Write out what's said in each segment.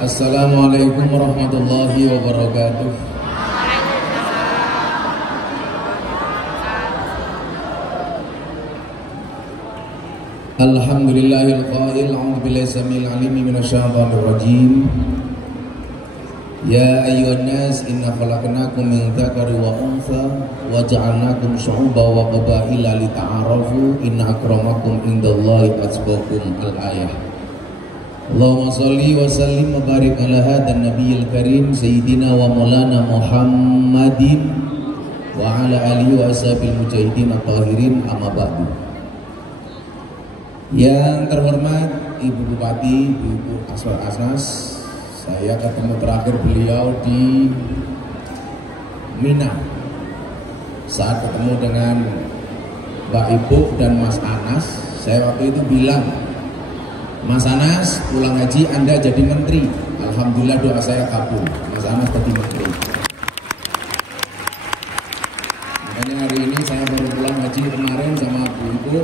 Assalamualaikum warahmatullahi wabarakatuh. Alhamdulillahil qail a'udzu billahi samil alim minasyaitonir rajim. Ya ayyuhan nas inna khalaqnakum min dzakari wa untha wa ja'alnakum syu'uban wa qabaila lita'arafu inna akramakum indallahi atqakum. Al-ayah. Allahumma shalli wa sallim wa barik ala hadan nabiyil karim sayyidina wa maulana Muhammadin wa ala alihi wa ashabil mujahidin at-tahirin, amma ba'du. Yang terhormat Ibu Bupati, Ibu Aswar Asnas, saya ketemu terakhir beliau di Mina saat ketemu dengan Mbak Ibu dan Mas Anas. Saya waktu itu bilang, Mas Anas pulang haji Anda jadi menteri. Alhamdulillah doa saya kabul, Mas Anas jadi menteri. Makanya hari ini saya baru pulang haji kemarin sama Bu Ibu.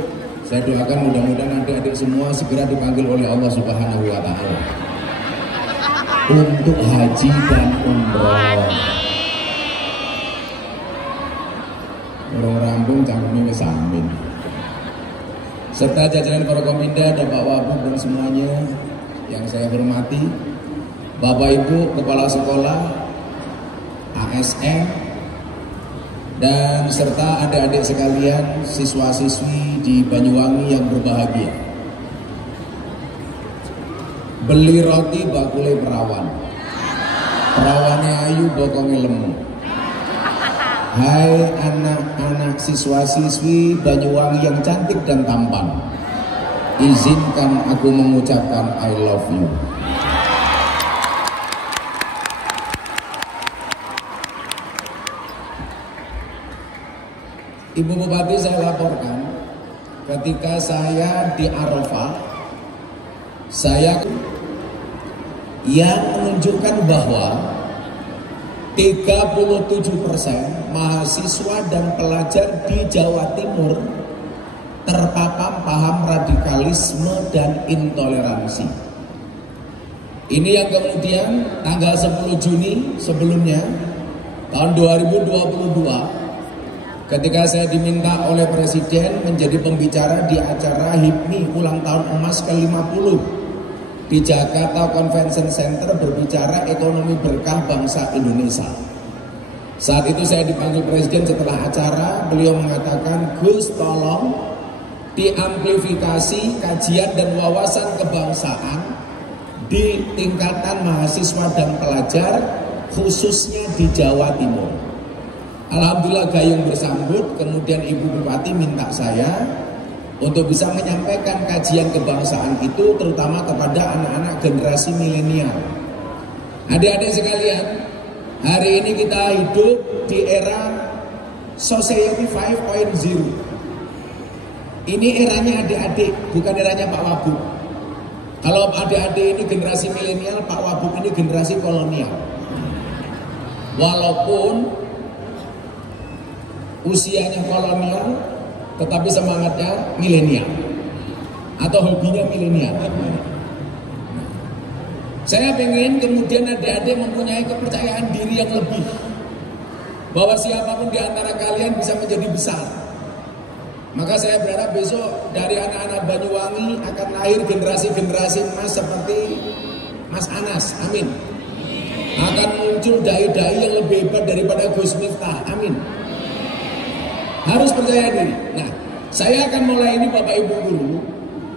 Saya doakan mudah-mudahan adik-adik semua segera dipanggil oleh Allah Subhanahu wa Ta'ala untuk haji dan umroh. Orang rampung cangkemnya kesamin. Serta jajaran Forkominda dan Pak Wabub dan semuanya yang saya hormati, Bapak Ibu Kepala Sekolah, ASN, dan serta adik-adik sekalian, siswa-siswi di Banyuwangi yang berbahagia. Beli roti bakule perawan, perawannya ayu bokongnya lemu. Hai anak-anak siswa-siswi Banyuwangi yang cantik dan tampan, izinkan aku mengucapkan I love you. Ibu Bupati, saya laporkan ketika saya di Arafah, saya yang menunjukkan bahwa 37% mahasiswa dan pelajar di Jawa Timur terpapar paham radikalisme dan intoleransi. Ini yang kemudian tanggal 10 Juni sebelumnya tahun 2022, ketika saya diminta oleh Presiden menjadi pembicara di acara HIPMI ulang tahun emas ke-50 di Jakarta Convention Center, berbicara ekonomi berkah bangsa Indonesia. Saat itu saya dipanggil Presiden setelah acara, beliau mengatakan, Gus, tolong diamplifikasi kajian dan wawasan kebangsaan di tingkatan mahasiswa dan pelajar, khususnya di Jawa Timur. Alhamdulillah gayung bersambut. Kemudian Ibu Bupati minta saya untuk bisa menyampaikan kajian kebangsaan itu terutama kepada anak-anak generasi milenial. Adik-adik sekalian, hari ini kita hidup di era Society 5.0. Ini eranya adik-adik, bukan eranya Pak Wabub. Kalau adik-adik ini generasi milenial, Pak Wabub ini generasi kolonial. Walaupun usianya kolonial, tetapi semangatnya milenial atau hobinya milenial. Saya pengen kemudian adik-adik mempunyai kepercayaan diri yang lebih, bahwa siapapun di antara kalian bisa menjadi besar. Maka saya berharap besok dari anak-anak Banyuwangi akan lahir generasi-generasi emas seperti Mas Anas, amin. Akan muncul dai-dai yang lebih hebat daripada Gus Miftah, amin. Harus percaya diri. Nah, saya akan mulai ini Bapak Ibu guru,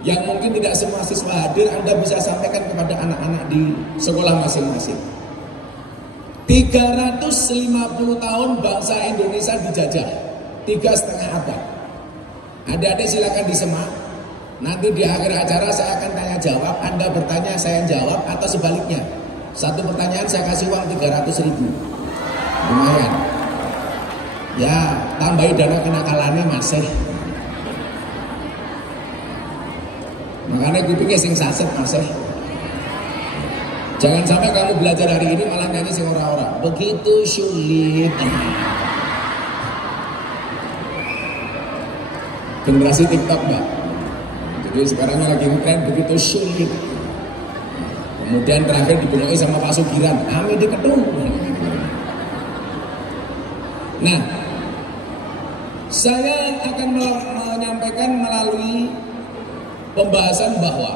yang mungkin tidak semua siswa hadir, Anda bisa sampaikan kepada anak-anak di sekolah masing-masing. 350 tahun bangsa Indonesia dijajah, 3,5 abad. Adik-adik silakan disimak. Nanti di akhir acara saya akan tanya jawab, Anda bertanya saya jawab, atau sebaliknya. Satu pertanyaan saya kasih uang 300.000. Lumayan. Ya, tambahi dana kenakalannya masih. Makanya kupingnya sing saset masih. Jangan sampai kamu belajar hari ini malah nyanyi sing ora-ora. Begitu sulit. Generasi TikTok, Mbak. Jadi sekarang lagi ngetren begitu sulit. Kemudian terakhir dibengoi sama Pak Sugiran, Ame di Kedung. Nah, saya akan menyampaikan melalui pembahasan bahwa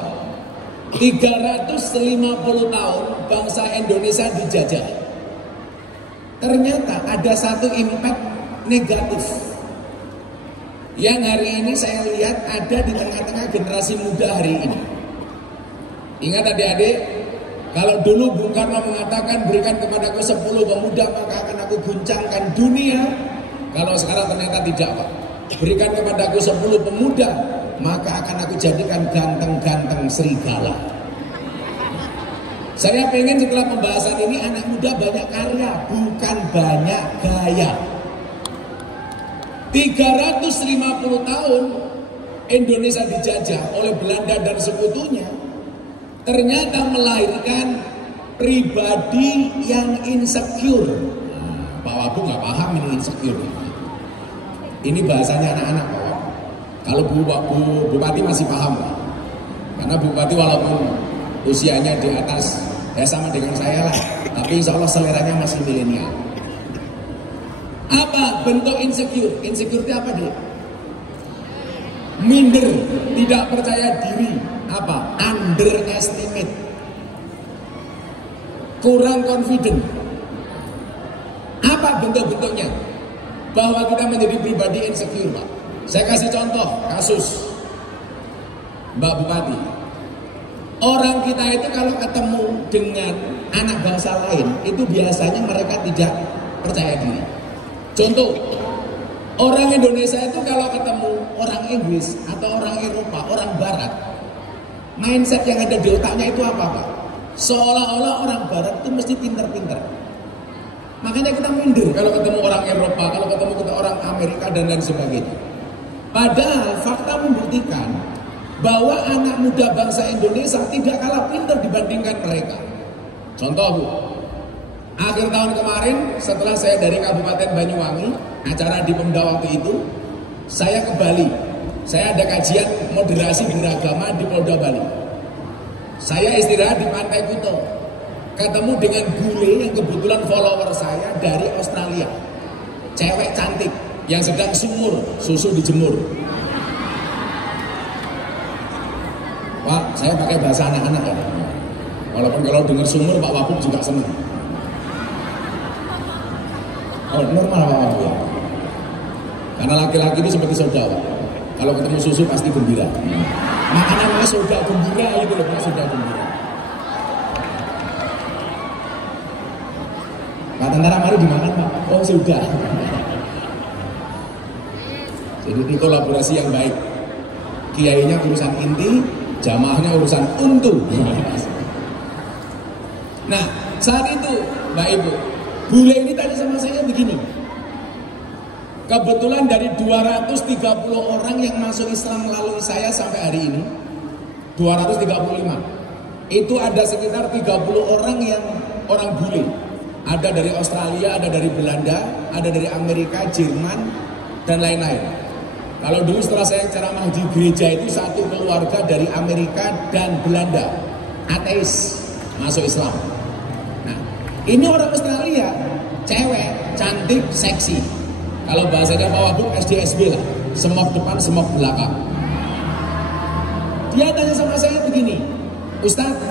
350 tahun bangsa Indonesia dijajah. Ternyata ada satu impact negatif yang hari ini saya lihat ada di tengah-tengah generasi muda hari ini. Ingat adik-adik, kalau dulu Bung Karno mengatakan berikan kepadaku 10 pemuda maka akan aku guncangkan dunia. Kalau sekarang ternyata tidak, Pak. Berikan kepadaku 10 pemuda maka akan aku jadikan ganteng-ganteng serigala. Saya pengen setelah pembahasan ini anak muda banyak karya, bukan banyak gaya. 350 tahun Indonesia dijajah oleh Belanda dan sekutunya, ternyata melahirkan pribadi yang insecure. Nah, Pak Wabu nggak paham ini insecure. Ini bahasanya anak-anak, Pak Wabu. Kalau Bupati masih paham, Pak. Karena Bupati walaupun usianya di atas, ya sama dengan saya lah, tapi insya Allah seleranya masih milenial. Apa bentuk insecure? Insecure itu apa deh? Minder, tidak percaya diri, apa? Underestimate, kurang confident. Apa bentuk-bentuknya? Bahwa kita menjadi pribadi insecure, Pak. Saya kasih contoh kasus Mbak Bupati. Orang kita itu kalau ketemu dengan anak bangsa lain, itu biasanya mereka tidak percaya diri. Contoh, orang Indonesia itu kalau ketemu orang Inggris atau orang Eropa, orang Barat, mindset yang ada di otaknya itu apa, Pak? Seolah-olah orang Barat itu mesti pinter-pinter. Makanya kita minder kalau ketemu orang Eropa, kalau ketemu orang Amerika dan lain sebagainya. Padahal fakta membuktikan bahwa anak muda bangsa Indonesia tidak kalah pintar dibandingkan mereka. Contoh, Bu, akhir tahun kemarin setelah saya dari Kabupaten Banyuwangi, acara di Pemda waktu itu, saya ke Bali. Saya ada kajian moderasi beragama di Polda Bali. Saya istirahat di Pantai Kuto, ketemu dengan bule yang kebetulan follower saya dari Australia. Cewek cantik yang sedang sumur, susu dijemur. Pak, saya pakai bahasa anak-anak ya. Walaupun kalau dengar sumur Pak Wabub juga senang. Oh, normal Pak Wabub ya. Karena laki-laki itu seperti soda, Pak. Kalau ketemu susu pasti gembira. Makanya namanya soda gembira itu loh, Pak, soda gembira. Pak tentara mari dimakan, Pak. Oh, sudah. Jadi ini kolaborasi yang baik. Kiainya urusan inti, jamaahnya urusan untung. Nah, saat itu, Mbak Ibu, bule ini tadi sama saya begini. Kebetulan dari 230 orang yang masuk Islam melalui saya sampai hari ini, 235. Itu ada sekitar 30 orang yang orang bule. Ada dari Australia, ada dari Belanda, ada dari Amerika, Jerman, dan lain-lain. Kalau dulu setelah saya ceramah di gereja itu satu keluarga dari Amerika dan Belanda, ateis, masuk Islam. Nah, ini orang Australia, cewek, cantik, seksi. Kalau bahasanya Pak Wabuk SDSB lah, semok depan, semok belakang. Dia tanya sama saya begini, Ustadz,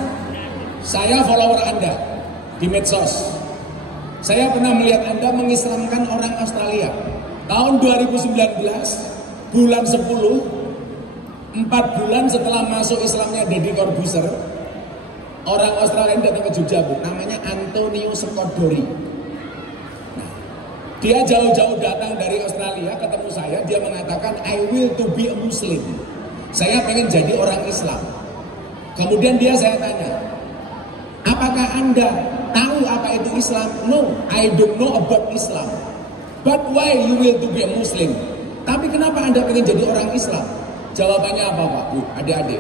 saya follower Anda di medsos. Saya pernah melihat Anda mengislamkan orang Australia. Tahun 2019, bulan 10, 4 bulan setelah masuk Islamnya Deddy Corbuzier, orang Australia datang ke Jogja, Bu, namanya Antonio Sekodori. Nah, dia jauh-jauh datang dari Australia ketemu saya, dia mengatakan I will to be a Muslim. Saya pengen jadi orang Islam. Kemudian saya tanya, apakah Anda tahu apa itu Islam? No, I don't know about Islam. But why you will to be a Muslim? Tapi kenapa Anda pengen jadi orang Islam? Jawabannya apa, Pak, Bu, adik-adik?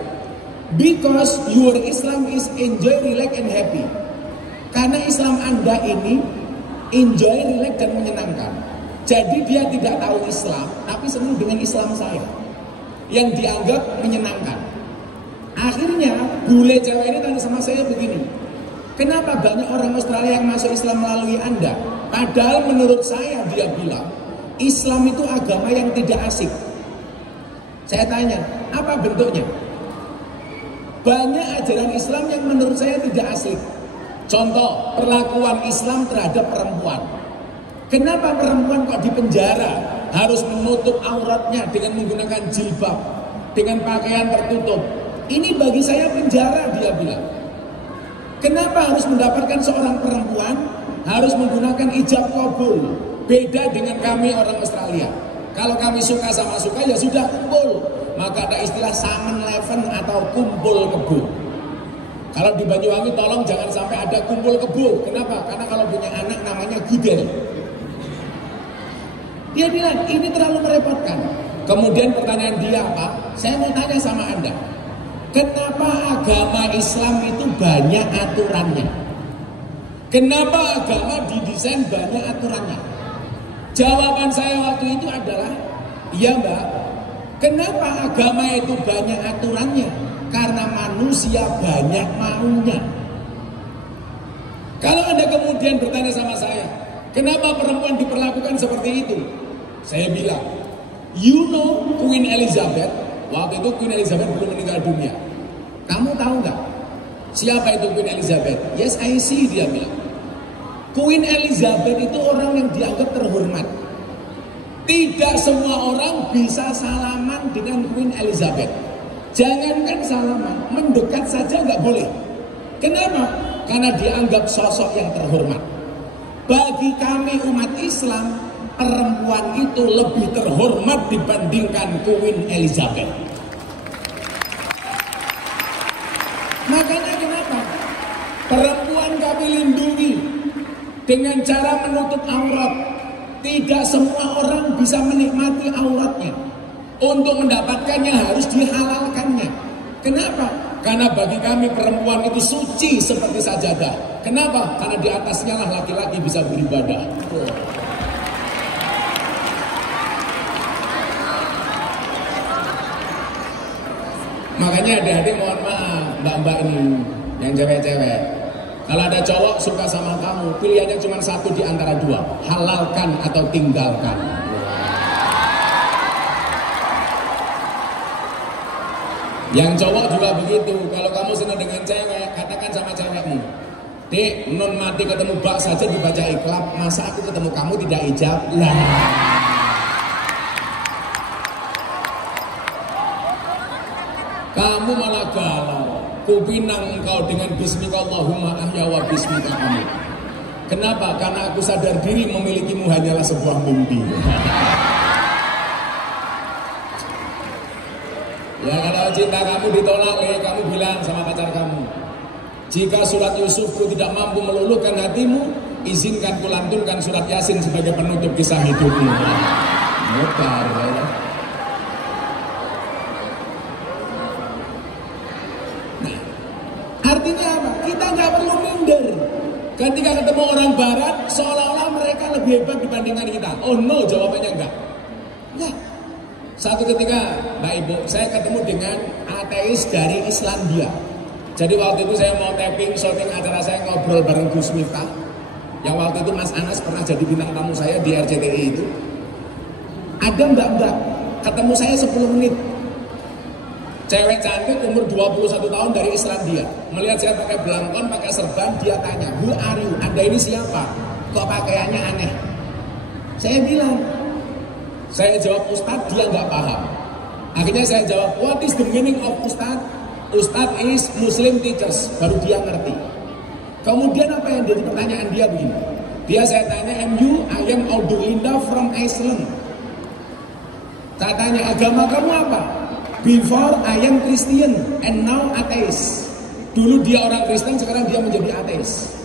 Because your Islam is enjoy, relax, and happy. Karena Islam Anda ini enjoy, relax, dan menyenangkan. Jadi dia tidak tahu Islam, tapi senang dengan Islam saya yang dianggap menyenangkan. Akhirnya bule cewek ini tanya sama saya begini, Kenapa banyak orang Australia yang masuk Islam melalui Anda? Padahal menurut saya dia bilang Islam itu agama yang tidak asik. Saya tanya, apa bentuknya? Banyak ajaran Islam yang menurut saya tidak asik. Contoh, perlakuan Islam terhadap perempuan. Kenapa perempuan kok dipenjara? Harus menutup auratnya dengan menggunakan jilbab, dengan pakaian tertutup. Ini bagi saya penjara, dia bilang. Kenapa harus mendapatkan seorang perempuan harus menggunakan hijab kabul? Beda dengan kami orang Australia. Kalau kami suka sama suka ya sudah kumpul. Maka ada istilah Salmon Leven atau kumpul kebo. Kalau di Banyuwangi tolong jangan sampai ada kumpul kebo. Kenapa? Karena kalau punya anak namanya gudel. Dia bilang ini terlalu merepotkan. Kemudian pertanyaan dia apa? Saya mau tanya sama Anda. Kenapa agama Islam itu banyak aturannya? Kenapa agama didesain banyak aturannya? Jawaban saya waktu itu adalah, iya Mbak, kenapa agama itu banyak aturannya? Karena manusia banyak maunya. Kalau Anda kemudian bertanya sama saya, kenapa perempuan diperlakukan seperti itu? Saya bilang, you know Queen Elizabeth, waktu itu Queen Elizabeth belum meninggal dunia. Kamu tahu nggak siapa itu Queen Elizabeth? Yes, I see, dia bilang. Queen Elizabeth itu orang yang dianggap terhormat. Tidak semua orang bisa salaman dengan Queen Elizabeth. Jangankan salaman, mendekat saja nggak boleh. Kenapa? Karena dianggap sosok yang terhormat. Bagi kami umat Islam, perempuan itu lebih terhormat dibandingkan Queen Elizabeth. Makanya kenapa? Perempuan kami lindungi dengan cara menutup aurat. Tidak semua orang bisa menikmati auratnya. Untuk mendapatkannya harus dihalalkannya. Kenapa? Karena bagi kami perempuan itu suci seperti sajadah. Kenapa? Karena di atasnya lah laki-laki bisa beribadah. Makanya adik-adik mohon maaf, mbak-mbak ini yang cewek-cewek. Kalau ada cowok suka sama kamu, pilihannya cuma satu di antara dua, halalkan atau tinggalkan. Yang cowok juga begitu. Kalau kamu senang dengan cewek, katakan sama cewekmu, Dek, non mati ketemu bak saja dibaca iklap, masa aku ketemu kamu tidak ijab? Lah. Kamu malah galau. Kupinang engkau dengan bismikallahumma ahya wa bismika amin. Kenapa? Karena aku sadar diri memilikimu hanyalah sebuah mimpi. Ya kalau cinta kamu ditolak, kamu bilang sama pacar kamu, jika surat Yusufku tidak mampu meluluhkan hatimu, izinkan kulantunkan surat Yasin sebagai penutup kisah hidupmu. Mutar, ya. Artinya apa? Kita nggak perlu minder. Ketika ketemu orang barat, seolah-olah mereka lebih hebat dibandingkan kita. Oh no, jawabannya enggak. Enggak. Satu ketika, Mbak Ibu, saya ketemu dengan ateis dari Islandia. Jadi waktu itu saya mau tapping, shooting acara saya ngobrol bareng Gus Miftah. Yang waktu itu Mas Anas pernah jadi bintang tamu saya di RCTI itu. Ada mbak-mbak, ketemu saya 10 menit. Cewek cantik umur 21 tahun dari Islandia. Melihat saya pakai belangkon, pakai serban, dia tanya, who are you? Anda ini siapa? Kok pakaiannya aneh? Saya bilang, saya jawab Ustadz, dia nggak paham. Akhirnya saya jawab, what is the meaning of Ustadz? Ustadz is Muslim teachers. Baru dia ngerti. Kemudian apa yang jadi pertanyaan dia begini? Dia saya tanya, I am Audulinda from Iceland. Saya tanya, agama kamu apa? Before I am Christian and now atheist. Dulu dia orang Kristen, sekarang dia menjadi ateis.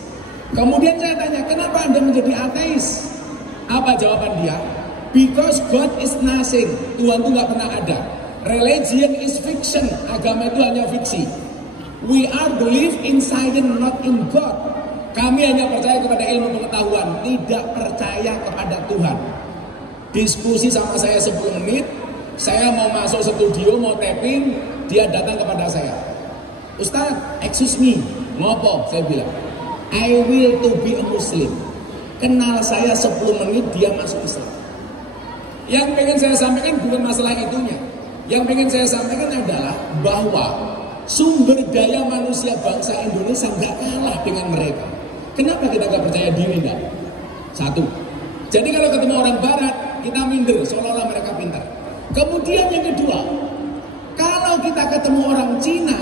Kemudian saya tanya, kenapa Anda menjadi ateis? Apa jawaban dia? Because God is nothing. Tuhan itu nggak pernah ada. Religion is fiction. Agama itu hanya fiksi. We are believe in science, not in God. Kami hanya percaya kepada ilmu pengetahuan, tidak percaya kepada Tuhan. Diskusi sama saya 10 menit. Saya mau masuk studio, mau tapping, dia datang kepada saya. Ustaz, excuse me, mau apa? Saya bilang, I will to be a Muslim. Kenal saya 10 menit dia masuk Islam. Yang pengen saya sampaikan bukan masalah itunya. Yang pengen saya sampaikan adalah bahwa sumber daya manusia bangsa Indonesia nggak kalah dengan mereka. Kenapa kita nggak percaya diri enggak? Satu. Jadi kalau ketemu orang Barat kita minder seolah-olah mereka pintar. Kemudian yang kedua, kalau kita ketemu orang Cina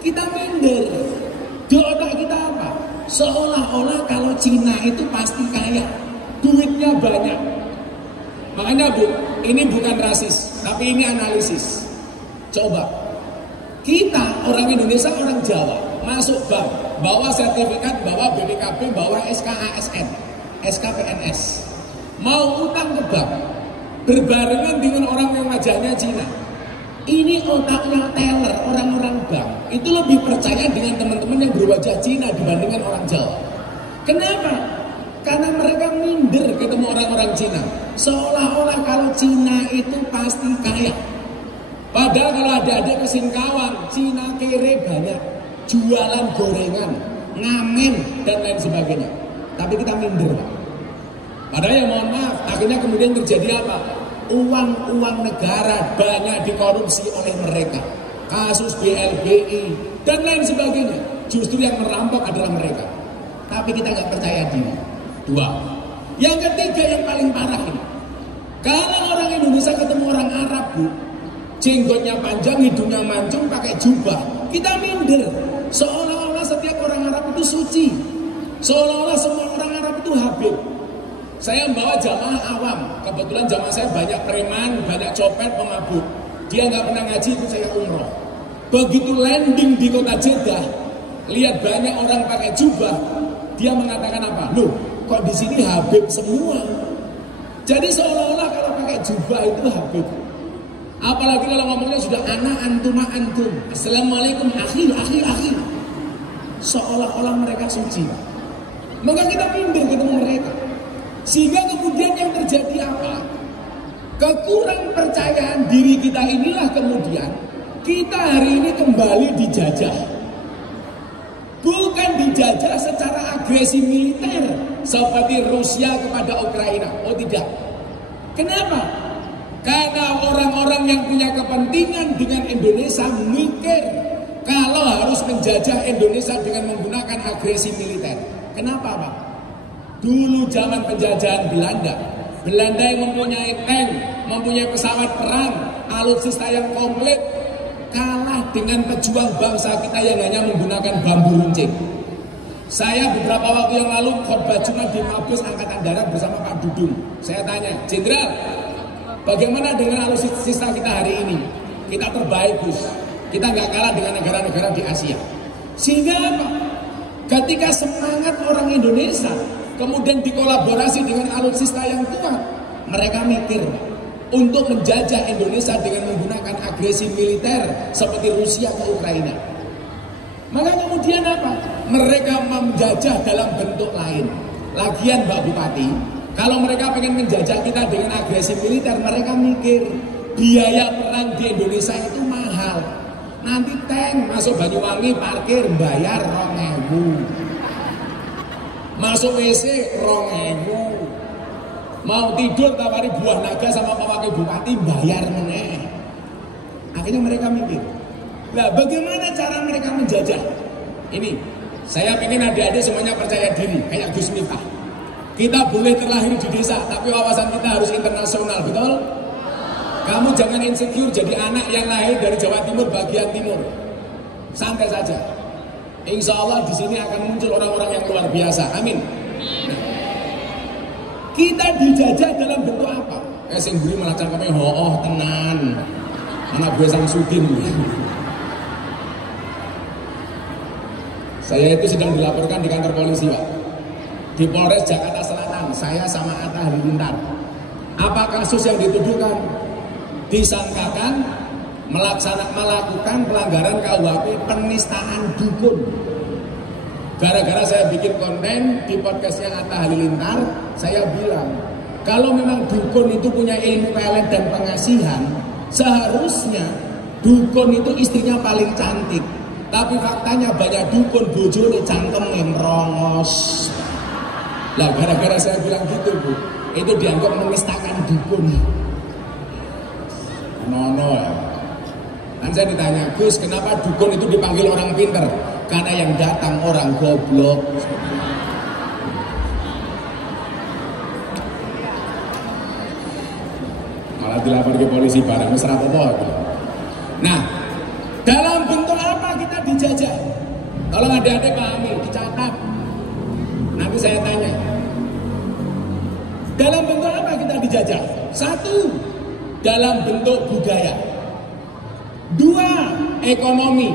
kita minder. Di otak kita apa? Seolah-olah kalau Cina itu pasti kaya, duitnya banyak. Makanya Bu, ini bukan rasis, tapi ini analisis. Coba, kita orang Indonesia, orang Jawa, masuk bank, bawa sertifikat, bawa BPKB, bawa SKASN, SKPNS. Mau utang ke bank, berbarengan dengan orang yang wajahnya Cina. Ini otaknya teller, orang-orang bank. Itu lebih percaya dengan teman-teman yang berwajah Cina dibandingkan orang Jawa. Kenapa? Karena mereka minder ketemu orang-orang Cina. Seolah-olah kalau Cina itu pasti kaya. Padahal kalau ada ke Singkawang, Cina kere banyak. Jualan gorengan, ngamen, dan lain sebagainya. Tapi kita minder. Padahal ya mohon maaf, akhirnya kemudian terjadi apa? Uang-uang negara banyak dikorupsi oleh mereka. Kasus BLBI, dan lain sebagainya. Justru yang merampok adalah mereka. Tapi kita nggak percaya diri. Dua. Yang ketiga yang paling parah ini. Kalau orang Indonesia ketemu orang Arab, Bu, jenggotnya panjang, hidungnya mancung, pakai jubah, kita minder. Seolah-olah setiap orang Arab itu suci. Seolah-olah semua orang Arab itu habib. Saya membawa jamaah awam. Kebetulan jamaah saya banyak preman, banyak copet, pemabuk. Dia nggak pernah ngaji, ikut saya umroh. Begitu landing di kota Jeddah, lihat banyak orang pakai jubah, dia mengatakan apa? Loh, kok di sini habib semua? Jadi seolah-olah kalau pakai jubah itu habib. Apalagi kalau ngomongnya sudah anak antuma antum. Assalamualaikum akhi. Seolah-olah mereka suci. Maka kita minder ketemu mereka. Sehingga kemudian yang terjadi apa? Kekurang percayaan diri kita inilah kemudian kita hari ini kembali dijajah. Bukan dijajah secara agresi militer seperti Rusia kepada Ukraina. Oh tidak. Kenapa? Karena orang-orang yang punya kepentingan dengan Indonesia mikir kalau harus menjajah Indonesia dengan menggunakan agresi militer. Kenapa Pak? Dulu zaman penjajahan Belanda yang mempunyai tank, mempunyai pesawat perang, alutsista yang komplit, kalah dengan pejuang bangsa kita yang hanya menggunakan bambu runcing. Saya beberapa waktu yang lalu khotbah Jumat di Mabes Angkatan Darat bersama Pak Dudung. Saya tanya, Jenderal, bagaimana dengan alutsista kita hari ini? Kita terbaik, Gus. Kita nggak kalah dengan negara-negara di Asia. Sehingga apa? Ketika semangat orang Indonesia kemudian dikolaborasi dengan alutsista yang kuat, mereka mikir untuk menjajah Indonesia dengan menggunakan agresi militer seperti Rusia ke Ukraina. Maka kemudian apa? Mereka menjajah dalam bentuk lain. Lagian Mbak Bupati, kalau mereka pengen menjajah kita dengan agresi militer, mereka mikir biaya perang di Indonesia itu mahal. Nanti tank masuk Banyuwangi parkir bayar 2.000. Masuk WC 2.000. Mau tidur tawari buah naga sama Pak Wakil Bupati bayar meneh. Akhirnya mereka mikir, nah bagaimana cara mereka menjajah? Ini, saya pengen adik-adik semuanya percaya diri kayak Gus Miftah. Kita boleh terlahir di desa, tapi wawasan kita harus internasional, betul? Kamu jangan insecure jadi anak yang lahir dari Jawa Timur bagian timur. Santai saja. Insya Allah di sini akan muncul orang-orang yang luar biasa. Amin. Nah, kita dijajah dalam bentuk apa? Sing buri malah cangkeme hooh tenan. Anak gue Samsudin. Saya itu sedang dilaporkan di kantor polisi, Pak. Di Polres Jakarta Selatan, saya sama Atta Halilintar. Apa kasus yang dituduhkan? Disangkakan melakukan pelanggaran KUHP penistaan dukun. Gara-gara saya bikin konten di podcastnya Atta Halilintar, saya bilang kalau memang dukun itu punya ilmu pelet dan pengasihan, seharusnya dukun itu istrinya paling cantik. Tapi faktanya banyak dukun bojone cangkeme merongos. Lah gara-gara saya bilang gitu Bu, itu dianggap menistakan dukun. Nono ya. Kan saya ditanya, Gus, kenapa dukun itu dipanggil orang pinter? Karena yang datang orang goblok. Malah dilapor ke polisi barang, mesra apa? Nah, dalam bentuk apa kita dijajah? Tolong adik-adik pahami, dicatat. Nanti saya tanya. Dalam bentuk apa kita dijajah? 1, dalam bentuk budaya. 2, ekonomi.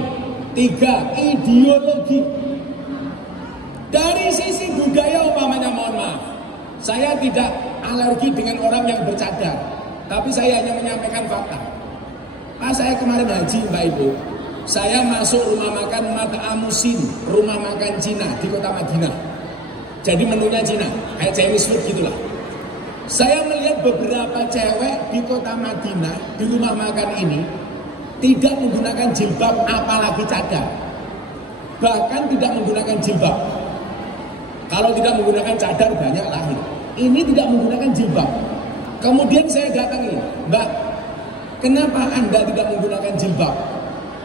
3, ideologi. Dari sisi budaya umpamanya, mohon maaf, saya tidak alergi dengan orang yang bercadar, tapi saya hanya menyampaikan fakta. Pas saya kemarin haji Mbak Ibu, saya masuk rumah makan Mat'amusin, rumah makan Cina di kota Madinah. Jadi menunya Cina, kayak Chinese food gitulah. Saya melihat beberapa cewek di kota Madinah, di rumah makan ini, tidak menggunakan jilbab apalagi cadar. Bahkan tidak menggunakan jilbab. Kalau tidak menggunakan cadar banyak lahir. Ini tidak menggunakan jilbab. Kemudian saya datangi, Mbak, kenapa Anda tidak menggunakan jilbab?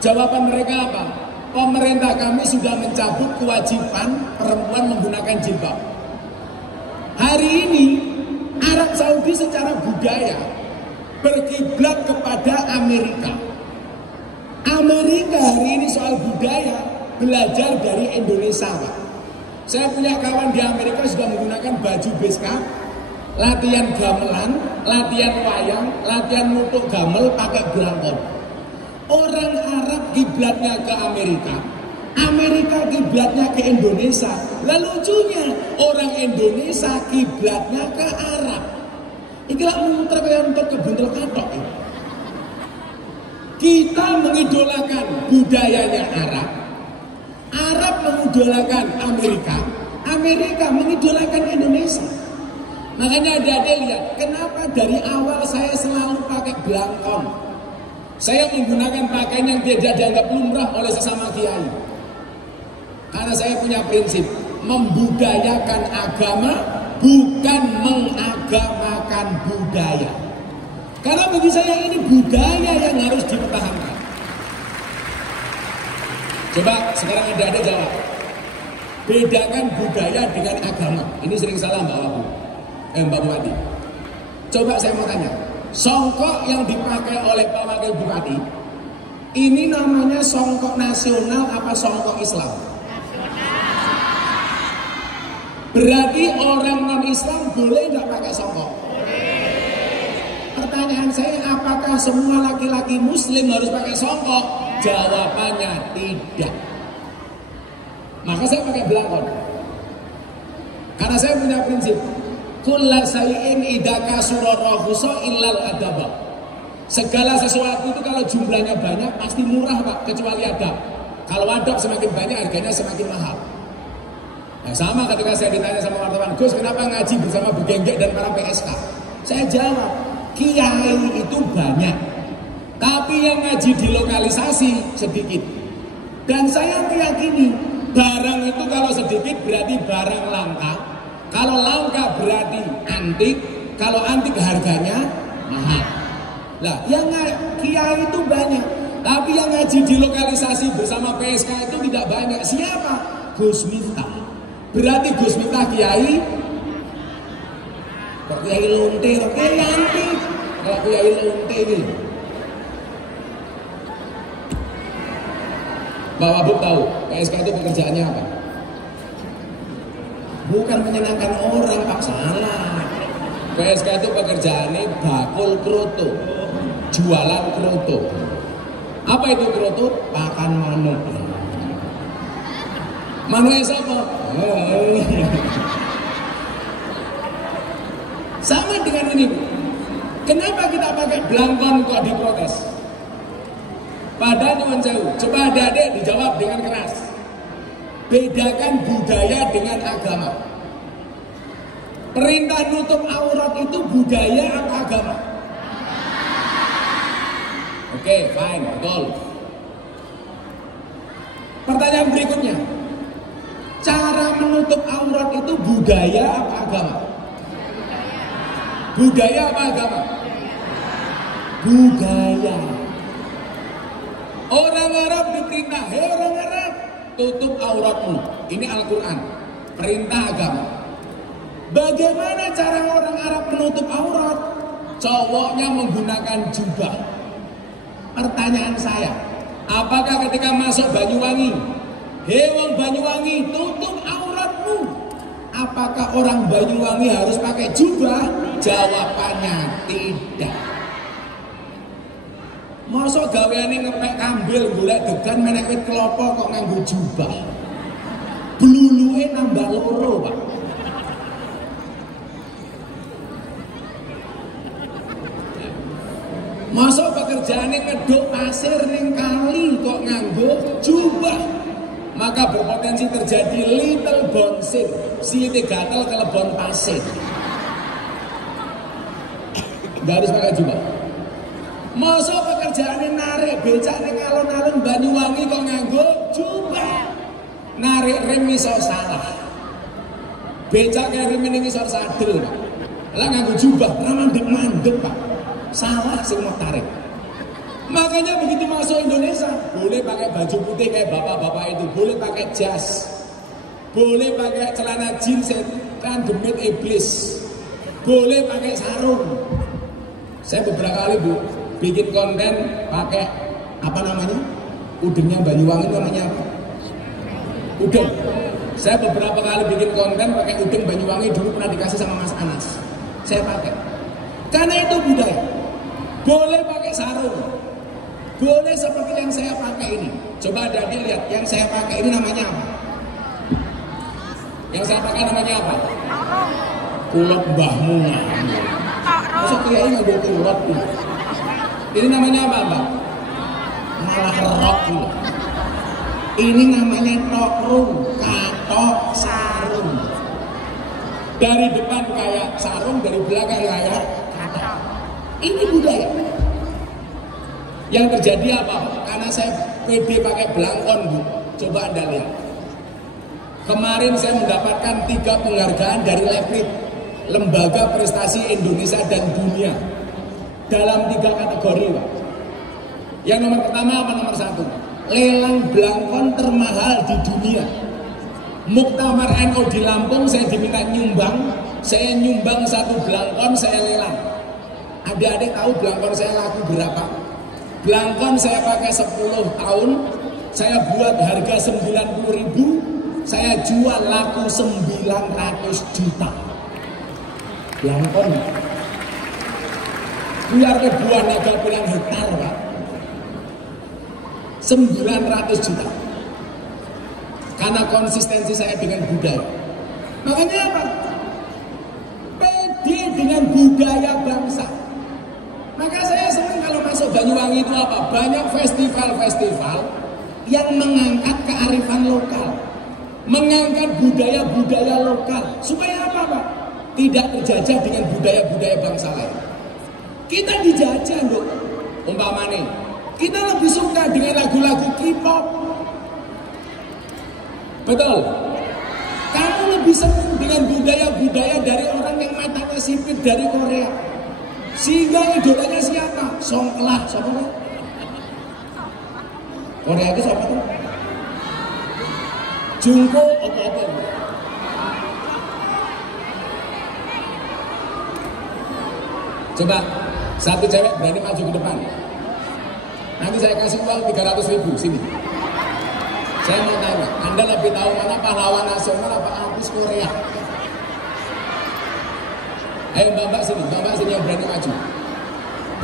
Jawaban mereka apa? Pemerintah kami sudah mencabut kewajiban perempuan menggunakan jilbab. Hari ini Arab Saudi secara budaya berkiblat kepada Amerika. Amerika hari ini soal budaya belajar dari Indonesia, Pak. Saya punya kawan di Amerika sudah menggunakan baju beska, latihan gamelan, latihan wayang, latihan nutuk gamel pakai belangkon. Orang Arab kiblatnya ke Amerika, Amerika kiblatnya ke Indonesia. Lalu lucunya orang Indonesia kiblatnya ke Arab. Ikilah muter kayak untuk kebuntel katok ini. Kita mengidolakan budayanya Arab, Arab mengidolakan Amerika, Amerika mengidolakan Indonesia. Makanya ada lihat, kenapa dari awal saya selalu pakai belangkon. Saya menggunakan pakaian yang tidak dianggap lumrah oleh sesama kiai. Karena saya punya prinsip, membudayakan agama bukan mengagamakan budaya. Karena bagi saya ini budaya yang harus dipertahankan. Coba sekarang ada jawab. Bedakan budaya dengan agama. Ini sering salah Mbak Bupati. Coba saya mau tanya. Songkok yang dipakai oleh Pak Wakil Bupati, ini namanya songkok nasional apa songkok Islam? Berarti orang non-Islam boleh nggak pakai songkok? Pertanyaan saya, apakah semua laki-laki muslim harus pakai songkok? Jawabannya tidak. Maka saya pakai belangkon. Karena saya punya prinsip, kulla sayin idaka surarahusa illal adaba. Segala sesuatu itu kalau jumlahnya banyak pasti murah Pak, kecuali adab. Kalau adab semakin banyak harganya semakin mahal. Nah, sama ketika saya ditanya sama wartawan, Gus kenapa ngaji bersama Begenggek dan para PSK? Saya jawab, kiai itu banyak, tapi yang ngaji di lokalisasi sedikit. Dan saya meyakini barang itu kalau sedikit berarti barang langka, kalau langka berarti antik, kalau antik harganya mahal. Lah, yang kiai itu banyak, tapi yang ngaji di lokalisasi bersama PSK itu tidak banyak. Siapa? Gus Miftah. Berarti Gus Miftah kiai, kok kiai lonte, kok kiai antik. Kalau kiai lonte ini, Bapak Buk tahu PSK itu pekerjaannya apa? Bukan menyenangkan orang, Pak, salah. PSK itu pekerjaannya bakul kroto, jualan kroto. Apa itu kroto? Pakan manuk. Manuknya siapa? Sama dengan ini. Kenapa kita pakai belangkon kok diprotes? Padahal nyuwun sewu. Coba adik-adik dijawab dengan keras. Bedakan budaya dengan agama. Perintah nutup aurat itu budaya atau agama? Oke, fine, betul. Pertanyaan berikutnya, cara menutup aurat itu budaya apa agama? Budaya apa agama? Budaya. Orang Arab diperintah, hei orang Arab, tutup auratmu. Ini Al-Quran, perintah agama. Bagaimana cara orang Arab menutup aurat? Cowoknya menggunakan jubah. Pertanyaan saya, apakah ketika masuk Banyuwangi, hei wong Banyuwangi, tutup auratmu? Apakah orang Banyuwangi harus pakai jubah? Jawabannya tidak. Mosok gaweane ngepek kambil golek degan menek wit kelapa kok nganggo jubah. Bluluke nambah loro, Pak. Mosok pekerjaane ngeduk pasir ning kali kok nganggo jubah. Maka berpotensi terjadi little bonsir, silite gatel kelebon pasir. Gak harus pakai jubah. Masa pekerjaannya narik becak ning alun-alun Banyuwangi kok nganggo jubah. Narik rem iso salah. Becak kaya rem ning isor sadel, Pak. Lah nganggo jubah ra mandeg-mandeg, Pak. Salah sing mau tarik. Makanya begitu masuk Indonesia, boleh pakai baju putih kayak bapak-bapak itu, boleh pakai jas. Boleh pakai celana jeans kan demit iblis. Boleh pakai sarung. Saya beberapa kali bikin konten pakai apa namanya, udengnya Banyuwangi namanya apa? Udeng. Saya beberapa kali bikin konten pakai udeng Banyuwangi, dulu pernah dikasih sama Mas Anas. Saya pakai karena itu budaya. Boleh pakai sarung, boleh seperti yang saya pakai ini. Coba ada dilihat yang saya pakai ini namanya apa? Yang saya pakai namanya apa? Kulot mbahmu. Masa kiai nggak bawa kulot tuh? Ini namanya apa, Mbak? Malah rok. Ini namanya tokrung, katok sarung. Dari depan kayak sarung, dari belakang kayak katok. Ini budaya. Yang terjadi apa? Karena saya pede pakai belangkon, Bu. Coba Anda lihat. Kemarin saya mendapatkan 3 penghargaan dari LEPRID, Lembaga Prestasi Indonesia dan Dunia. Dalam 3 kategori, Pak. Yang nomor pertama apa nomor 1? Lelang belangkon termahal di dunia. Muktamar NU di Lampung saya diminta nyumbang. Saya nyumbang 1 belangkon, saya lelang. Adik-adik tahu belangkon saya laku berapa? Belangkon saya pakai 10 tahun. Saya buat harga 90.000. Saya jual laku 900 juta. Belangkon. Biar ke buah naga bilang hektar, Pak. 900 juta. Karena konsistensi saya dengan budaya. Makanya apa? Pede dengan budaya bangsa. Maka saya senang kalau masuk Banyuwangi itu apa? Banyak festival-festival yang mengangkat kearifan lokal. Mengangkat budaya-budaya lokal. Supaya apa, Pak? Tidak terjajah dengan budaya-budaya bangsa lain. Kita dijajah, loh. Umpamane, kita lebih suka dengan lagu-lagu K-pop. Betul? Kamu lebih senang dengan budaya-budaya dari orang yang matanya sipit dari Korea. Sehingga idolanya siapa? Songklah, siapa tuh? Korea itu siapa tuh? Jungkook, apa-apa. Coba satu cewek berani maju ke depan. Nanti saya kasih uang 300.000 sini. Saya mau tanya, Anda lebih tahu mana pahlawan nasional apa artis Korea? Ayo mbak sini yang berani maju.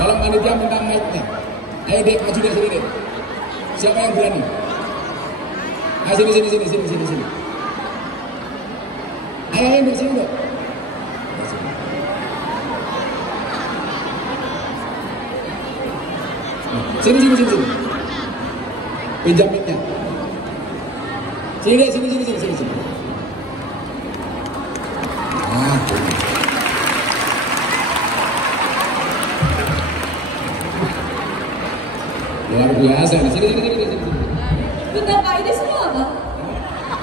Tolong panitia minta mic-nya. Ayo dek, maju dek sini dek. Siapa yang berani? Ayo sini. Ayo dek sini dek. Sini. Pinjam mic-nya. Sini. Nah, luar biasa. Sini. Bentar Pak, ini disuruh apa?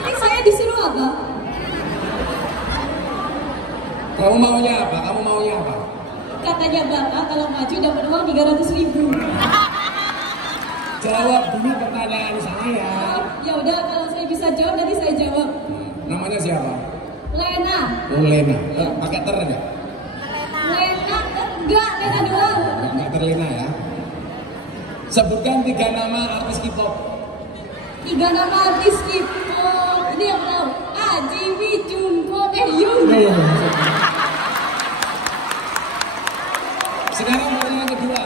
Ini saya disuruh apa? Kamu maunya apa? Kamu maunya apa? Katanya Bapak kalau maju dapat uang 300.000. Jawab dulu pertanyaan saya. Ya udah, kalau saya bisa jawab nanti saya jawab. Namanya siapa? Lena. Oh Lena. Pakai ter enggak? Lena enggak, Lena doang. Enggak terlena ya. Sebutkan 3 nama artis K-pop. 3 nama artis K-pop. Ini yang tahu. Jiwi, Jungkook, Taehyung. Sekarang pertanyaan kedua.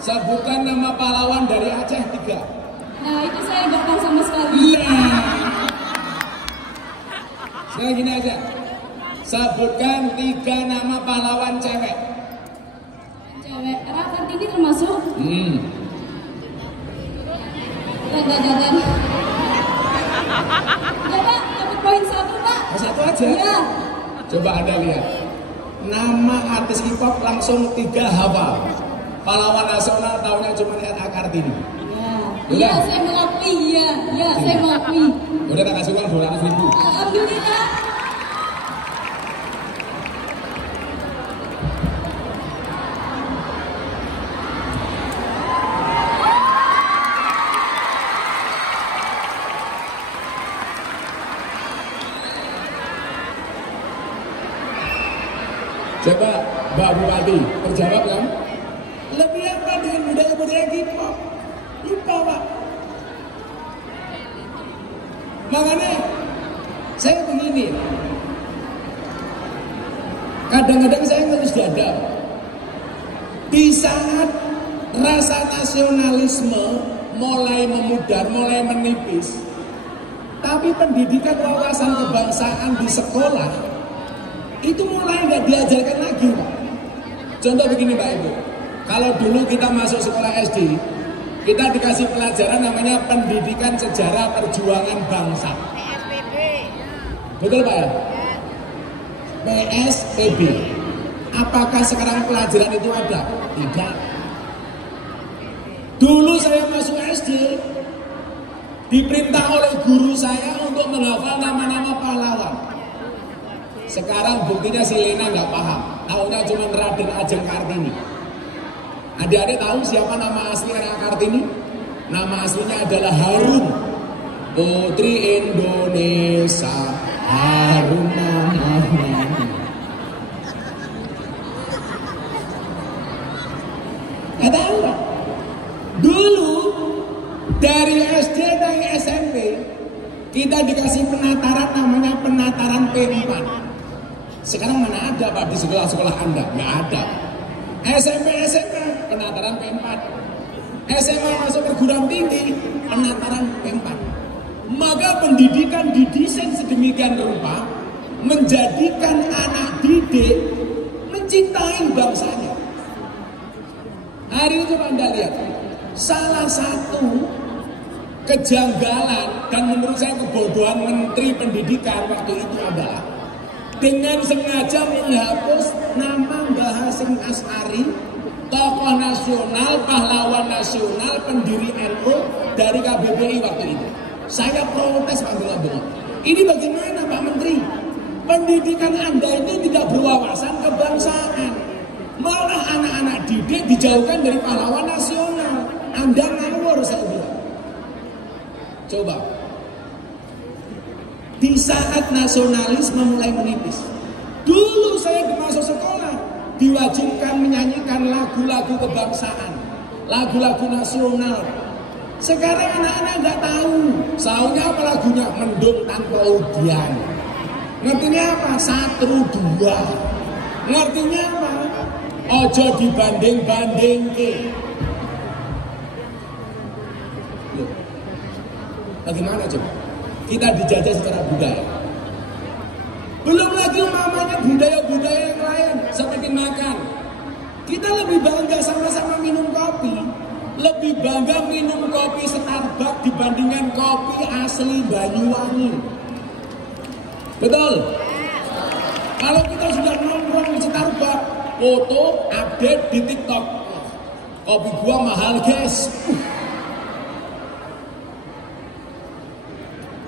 Sebutkan nama pahlawan dari Aceh 3. Nah itu saya nggak tahu sama sekali. Iya. Sekarang gini aja. Sebutkan 3 nama pahlawan cewek. Cewek, Ra Kartini termasuk? Dan. Ya Pak, dapat poin 1 Pak. Satu aja? Iya. Coba Anda lihat. Nama artis K-pop langsung 3 hafal. Pahlawan nasional tahunya cuma Ra Kartini. Iya, saya mengakui. Iya, saya mengakui. Udah tak kasih uang 200.000. Alhamdulillah. Coba Mbak Bupati, terjawab kan? Lebih apa dengan budaya-budaya K-pop? Lupa Pak. Makanya saya begini, kadang-kadang saya ngelus dada. Di saat rasa nasionalisme mulai memudar, mulai menipis, tapi pendidikan wawasan kebangsaan di sekolah itu mulai nggak diajarkan lagi, Pak. Contoh begini Pak Ibu, kalau dulu kita masuk sekolah SD, kita dikasih pelajaran namanya pendidikan sejarah perjuangan bangsa. PSBB. Betul Pak ya? PSBB. Apakah sekarang pelajaran itu ada? Tidak. Dulu saya masuk SD, diperintah oleh guru saya untuk menghafal nama-nama pahlawan. Sekarang buktinya si Lena nggak paham, tahunya cuma Raden Ajeng Kartini. Adik-adik tahu siapa nama asli Ra Kartini? Nama aslinya adalah Harun, Putri Indonesia. Harun namanya. Nggak tahu Pak. Dulu dari SD dan SMP kita dikasih penataran namanya penataran P4. Sekarang mana ada Pak di sekolah-sekolah Anda? Nggak ada. SMP penataran P4. SMA masuk perguruan tinggi penataran P4. Maka pendidikan didesain sedemikian rupa menjadikan anak didik mencintai bangsanya. Hari ini coba Anda lihat, salah satu kejanggalan dan menurut saya kebodohan Menteri Pendidikan waktu itu adalah dengan sengaja menghapus nama Mbah Hasyim Asy'ari, tokoh nasional, pahlawan nasional, pendiri NU dari KBBI waktu itu. Saya protes Pak Bung. Ini bagaimana Pak Menteri? Pendidikan Anda itu tidak berwawasan kebangsaan. Malah anak-anak didik dijauhkan dari pahlawan nasional. Anda ngawur saya bilang. Coba. Di saat nasionalisme mulai menipis, dulu saya masuk sekolah diwajibkan menyanyikan lagu-lagu kebangsaan, lagu-lagu nasional. Sekarang anak-anak nggak tahu, saunya apa lagunya? Mendung tanpa udian. Ngertinya apa? Satru dua. Ngertinya apa? Ojo dibanding-banding ke. Bagaimana coba? Kita dijajah secara budaya. Belum lagi mamanya budaya-budaya yang lain seperti makan. Kita lebih bangga sama-sama minum kopi. Lebih bangga minum kopi Starbucks dibandingkan kopi asli Banyuwangi. Betul? Kalau kita sudah nongkrong di Starbucks, foto update di TikTok. Kopi gua mahal guys.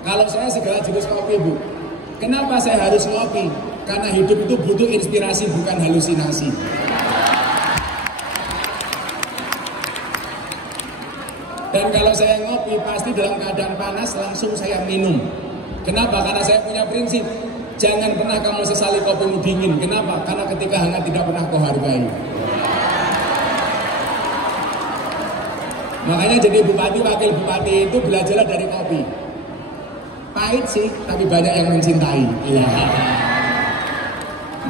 Kalau saya segala jenis kopi, Bu. Kenapa saya harus ngopi? Karena hidup itu butuh inspirasi, bukan halusinasi. Dan kalau saya ngopi, pasti dalam keadaan panas langsung saya minum. Kenapa? Karena saya punya prinsip. Jangan pernah kamu sesali kopimu dingin. Kenapa? Karena ketika hangat tidak pernah kau hargai. Makanya jadi bupati, wakil bupati itu belajarlah dari kopi. Pahit sih, tapi banyak yang mencintai. Iya.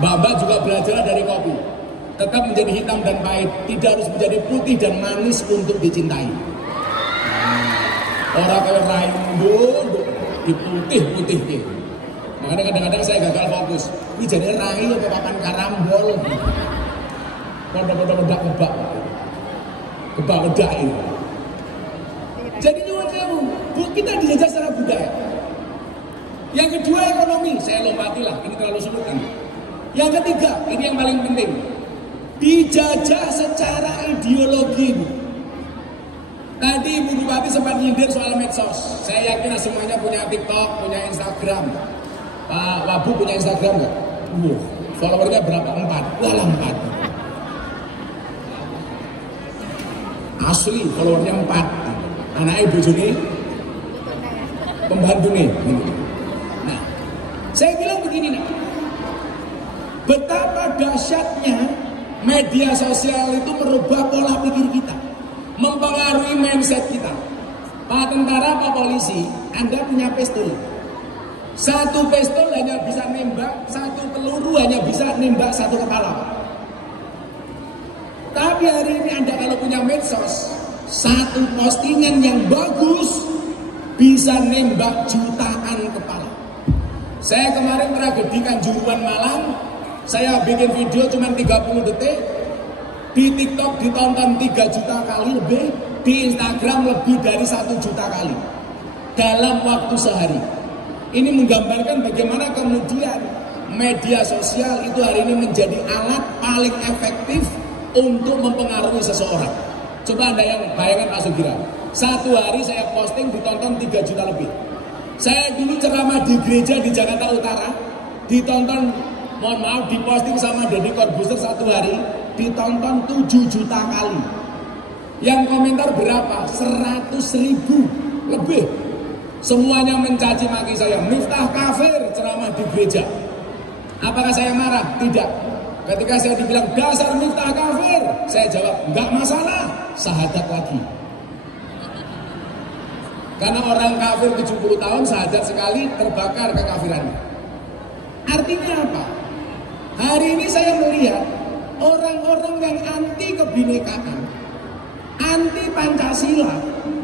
Mbak juga belajarlah dari kopi. Tetap menjadi hitam dan pahit, tidak harus menjadi putih dan manis untuk dicintai. Orang kalau rayu diputih-putih gitu. Makanya kadang-kadang saya gagal fokus. Ini jadi rayu atau papan karambol. Podo-podo kebak ini. Jadi nyuwun kamu, Bu, kita dijajah secara budaya. Yang kedua ekonomi, saya lompati lah, ini terlalu sulit kan. Yang ketiga, ini yang paling penting, dijajah secara ideologi, Bu. Tadi Ibu Bupati sempat nyindir soal medsos. Saya yakin semuanya punya TikTok, punya Instagram. Pak Wabu punya Instagram nggak? Followernya berapa? 4. Walah 4. Asli followernya 4. Anaknya Ibu Juni, pembantu nih. Nah, saya bilang begini nak. Betapa dahsyatnya media sosial itu merubah pola pikir kita. Mempengaruhi mindset kita. Pak tentara, Pak polisi, Anda punya pistol. Satu pistol hanya bisa nembak, satu peluru hanya bisa nembak satu kepala. Tapi hari ini Anda kalau punya medsos, satu postingan yang bagus bisa nembak jutaan kepala. Saya kemarin tragedi Kanjuruhan Malang, saya bikin video cuma 30 detik. Di TikTok ditonton 3 juta kali lebih, di Instagram lebih dari 1 juta kali dalam waktu sehari. Ini menggambarkan bagaimana kemudian media sosial itu hari ini menjadi alat paling efektif untuk mempengaruhi seseorang. Coba Anda yang bayangkan Pak Sugira, satu hari saya posting ditonton 3 juta lebih. Saya dulu ceramah di gereja di Jakarta Utara, ditonton, mohon maaf, diposting sama Deddy Corbuzier satu hari, ditonton 7 juta kali. Yang komentar berapa? 100.000 lebih. Semuanya mencaci maki saya. Miftah kafir ceramah di gereja. Apakah saya marah? Tidak. Ketika saya dibilang dasar Miftah kafir, saya jawab enggak masalah, syahadat lagi. Karena orang kafir 70 tahun syahadat sekali terbakar kekafirannya. Artinya apa? Hari ini saya melihat orang-orang yang anti kebinekaan, anti Pancasila,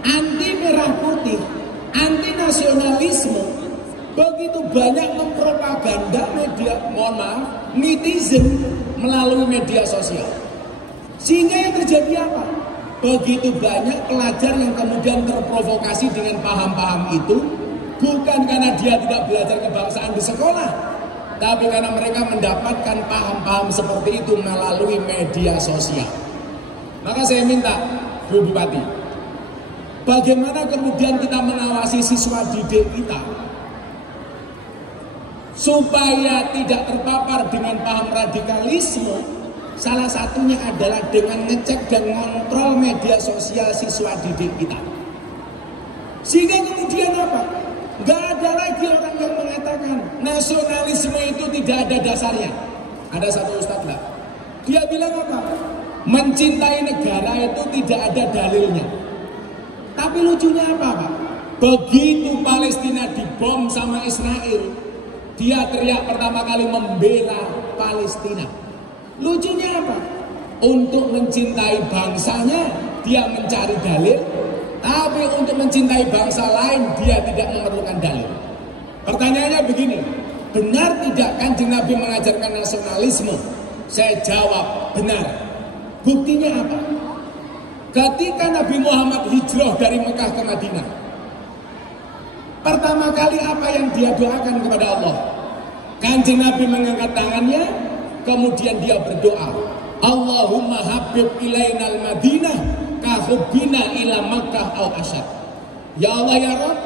anti merah putih, anti nasionalisme, begitu banyak mempropaganda media, mohon maaf, netizen melalui media sosial. Sehingga yang terjadi apa? Begitu banyak pelajar yang kemudian terprovokasi dengan paham-paham itu, bukan karena dia tidak belajar kebangsaan di sekolah, tapi karena mereka mendapatkan paham-paham seperti itu melalui media sosial. Maka saya minta Bu Bupati, bagaimana kemudian kita mengawasi siswa didik kita supaya tidak terpapar dengan paham radikalisme. Salah satunya adalah dengan ngecek dan ngontrol media sosial siswa didik kita. Sehingga kemudian apa? Gak ada lagi orang yang mengatakan nasionalisme itu tidak ada dasarnya. Ada satu ustadz lah, dia bilang apa? Mencintai negara itu tidak ada dalilnya. Tapi lucunya apa Pak? Begitu Palestina dibom sama Israel, dia teriak pertama kali membela Palestina. Lucunya apa? Untuk mencintai bangsanya dia mencari dalil, tapi untuk mencintai bangsa lain dia tidak memerlukan dalil. Pertanyaannya begini, benar tidak Kanjeng Nabi mengajarkan nasionalisme? Saya jawab benar. Buktinya apa? Ketika Nabi Muhammad hijrah dari Mekah ke Madinah, pertama kali apa yang dia doakan kepada Allah? Kanjeng Nabi mengangkat tangannya, kemudian dia berdoa, Allahumma habib ilainal Madinah kahubbina ila Makkah au asyad. Ya Allah ya Rabb,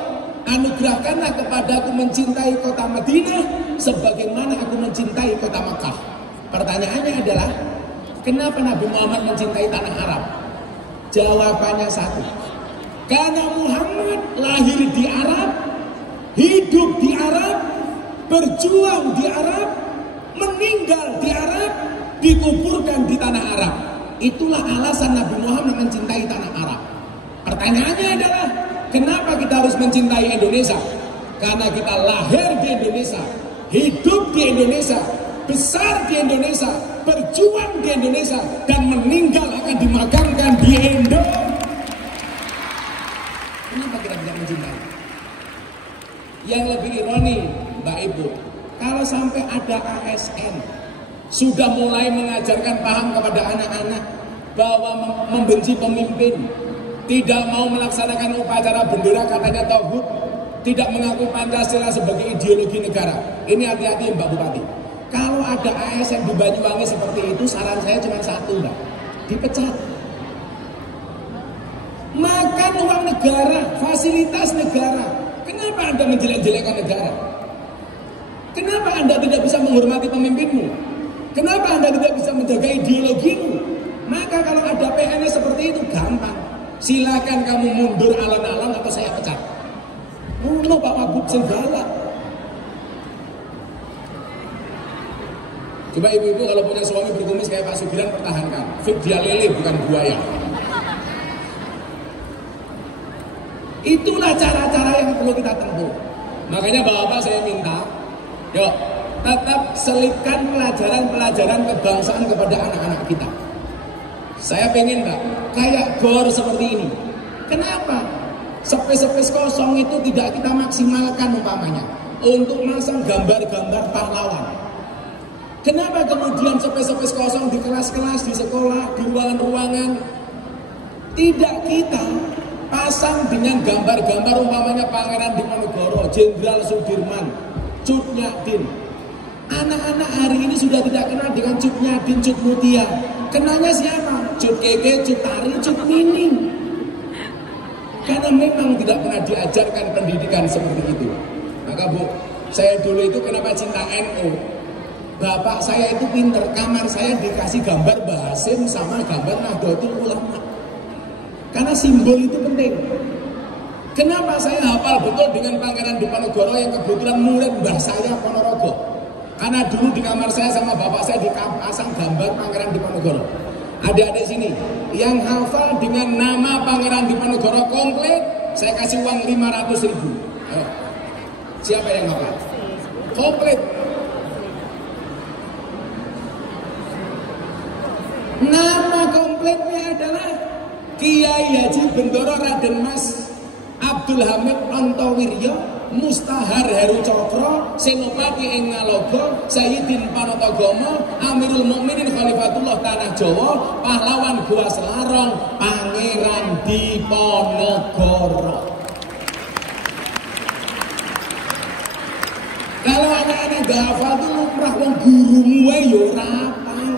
anugerahkanlah kepadaku mencintai kota Madinah sebagaimana aku mencintai kota Makkah. Pertanyaannya adalah, kenapa Nabi Muhammad mencintai tanah Arab? Jawabannya satu, karena Muhammad lahir di Arab, hidup di Arab, berjuang di Arab, meninggal di Arab, dikuburkan di tanah Arab. Itulah alasan Nabi Muhammad mencintai tanah Arab. Pertanyaannya adalah, kenapa kita harus mencintai Indonesia? Karena kita lahir di Indonesia, hidup di Indonesia, besar di Indonesia, berjuang di Indonesia, dan meninggal akan dimakamkan di Indonesia. Kenapa kita bisa mencintai? Yang lebih ironi, Mbak Ibu, kalau sampai ada ASN sudah mulai mengajarkan paham kepada anak-anak bahwa membenci pemimpin, tidak mau melaksanakan upacara bendera katanya tauhid, tidak mengakui Pancasila sebagai ideologi negara. Ini hati-hati Mbak Bupati. Kalau ada ASN di Banyuwangi seperti itu, saran saya cuma satu Mbak, dipecat. Makan uang negara, fasilitas negara. Kenapa Anda menjelek-jelekan negara? Kenapa Anda tidak bisa menghormati pemimpinmu? Kenapa Anda tidak bisa menjaga ideologimu? Maka kalau ada PNS seperti itu, gampang. Silakan kamu mundur alon-alon atau saya pecat. Pak Wagub segala. Coba ibu-ibu kalau punya suami berkumis kayak Pak Sugiran, pertahankan. Fit dia lele bukan buaya. Itulah cara-cara yang perlu kita tempuh. Makanya Bapak saya minta, yuk tetap selipkan pelajaran-pelajaran kebangsaan kepada anak-anak kita. Saya pengen Mbak, kayak GOR seperti ini. Kenapa? Space-space kosong itu tidak kita maksimalkan umpamanya untuk masang gambar-gambar pahlawan. Kenapa kemudian space-space kosong di kelas-kelas, di sekolah, di ruangan-ruangan tidak kita pasang dengan gambar-gambar umpamanya Pangeran Diponegoro, Jenderal Sudirman, Cut Nyak-din. Anak-anak hari ini sudah tidak kenal dengan Cut Nyak-din, Cut Mutia. Kenanya siapa? Cut Keke, Cut Tari, Cut Mining. Karena memang tidak pernah diajarkan pendidikan seperti itu. Maka Bu, saya dulu itu kenapa cinta NU? Bapak saya itu pinter, kamar saya dikasih gambar Basim sama gambar Nahdlatul Ulama. Karena simbol itu penting. Kenapa saya hafal betul dengan Pangeran Diponegoro yang kebetulan murid mbah saya Ponorogo? Karena dulu di kamar saya sama bapak saya dipasang gambar Pangeran Diponegoro. Adik-adik sini yang hafal dengan nama Pangeran Diponegoro komplit, saya kasih uang 500.000. Ayo. Siapa yang hafal? Komplit. Nama komplitnya adalah Kiai Haji Bendoro Raden Mas Abdul Hamid Ontowiryo Mustahar Heru Cokro Senopati ing Ngalogo Sayyidin Panatagomo Amirul Mukminin Khalifatullah Tanah Jawa Pahlawan Gua Selarong Pangeran Diponegoro. Kalau anak-anak gak hafal tuh lumrah wong gurumu yo ora hafal.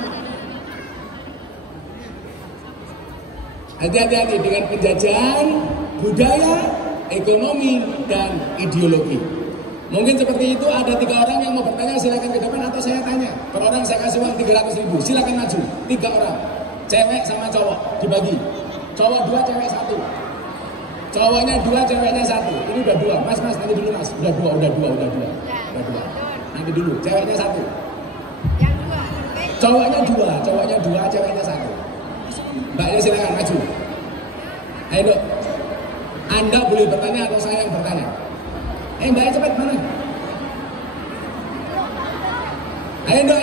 Hati-hati dengan penjajahan budaya, ekonomi, dan ideologi. Mungkin seperti itu. Ada 3 orang yang mau bertanya, silakan ke depan atau saya tanya. Per orang saya kasih uang 300.000. Silakan maju. 3 orang, cewek sama cowok dibagi. Cowok 2, cewek 1. Cowoknya 2, ceweknya 1. Ini udah 2. Mas nanti dulu mas. Udah 2. Nanti dulu. Ceweknya 1. Yang 2. Cowoknya 2, ceweknya 1. Mbaknya silakan maju. Ayo Dok. Anda boleh bertanya atau saya yang bertanya? Mbaknya cepat mana? Ayo Dok.